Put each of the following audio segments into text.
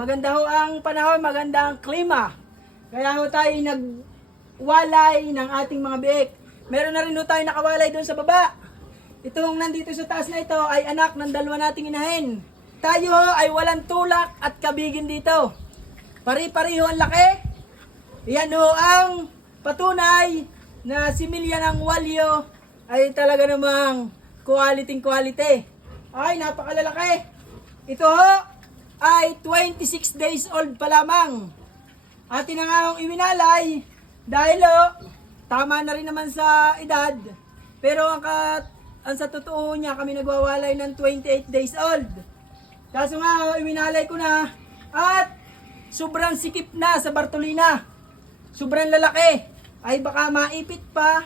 maganda ho ang panahon, maganda ang klima. Kaya ho tayo nagwalay ng ating mga biik. Meron na rin ho tayo nakawalay doon sa baba. Itong nandito sa taas na ito ay anak ng dalawa nating inahin. Tayo ho ay walang tulak at kabigin dito. Pari-pariho ang laki. Yan ho ang patunay na si Milya ng Walyo ay talaga namang quality. Ay, napakalalaki. Ito ho ay 26 days old pa lamang. Atin na nga hong iwinalay dahil ho, tama na rin naman sa edad. Pero ang sa totoo niya, kami nagwawalay ng 28 days old. Kaso nga ho, iwinalay ko na at sobrang sikip na sa Bartolina. Sobrang lalaki. Ay baka maipit pa.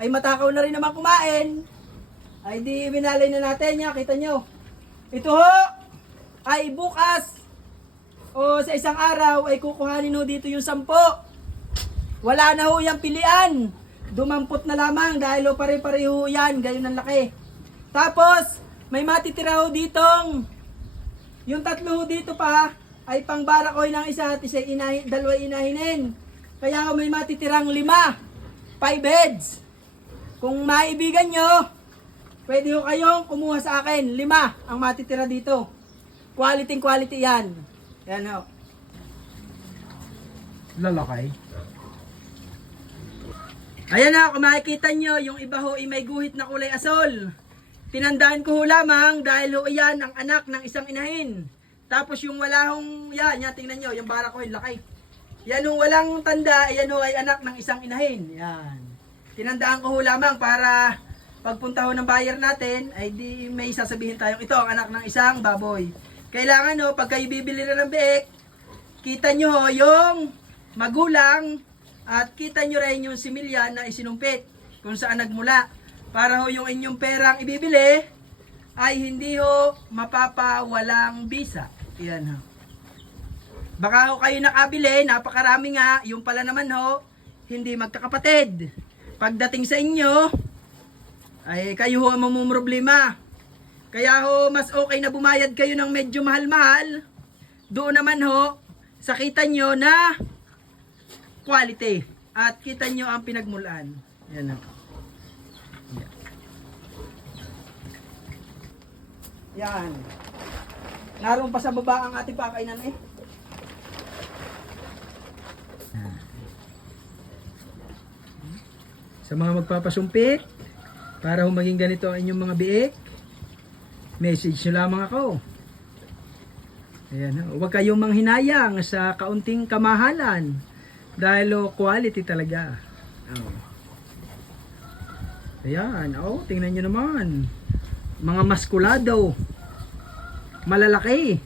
Ay matakaw na rin naman kumain. Ay di iwinalay na natin niya. Kita nyo. Ito ho ay bukas o sa isang araw ay kukuhanin ho dito yung 10. Wala na ho yung pilian. Dumampot na lamang dahil ho pare-pareho yan. Gayon ang laki. Tapos may matitira ho ditong yung 3 ho dito pa ay pangbarakoy ng isa at isa dalawa inahinin. Kaya ho may matitirang 5 heads. Kung maibigan nyo, pwede ho kayong kumuha sa akin. 5 ang matitira dito. Quality yan. Yan ho. Lalakay. Ayan na, kung makikita nyo, yung iba ho ay may guhit na kulay asol. Tinandaan ko ho lamang dahil ho yan ang anak ng isang inahin. Tapos yung wala hong, yan, tingnan nyo, yung bara ko, yung laki. Yan ho, walang tanda, yan ho ay anak ng isang inahin. Yan. Tinandaan ko ho lamang para pagpunta ho ng buyer natin, ay di may sasabihin tayong ito ang anak ng isang baboy. Kailangan ho, pag kayo bibili na ng biik, kita nyo ho yung magulang at kita nyo rin yung similya na isinumpit kung saan nagmula. Para ho yung inyong perang ibibili ay hindi ho mapapawalang bisa. Yan ho. Baka ho kayo nakabili, napakarami nga, yung pala naman ho, hindi magkakapatid. Pagdating sa inyo, ay kayo ho ang mamumroblema. Kaya ho, mas okay na bumayad kayo ng medyo mahal-mahal. Doon naman ho, sakita nyo na quality. At kita nyo ang pinagmulan. Yan ho. Yan. Naroon pa sa baba ang ating pakainan eh. Sa mga magpapasumpit, para ho maging ganito ang inyong mga biik, message nyo lamang ako. Ayan, huwag kayong manghinayang sa kaunting kamahalan dahil quality talaga. Ayan, tingnan nyo naman. Mga maskulado, malalaki.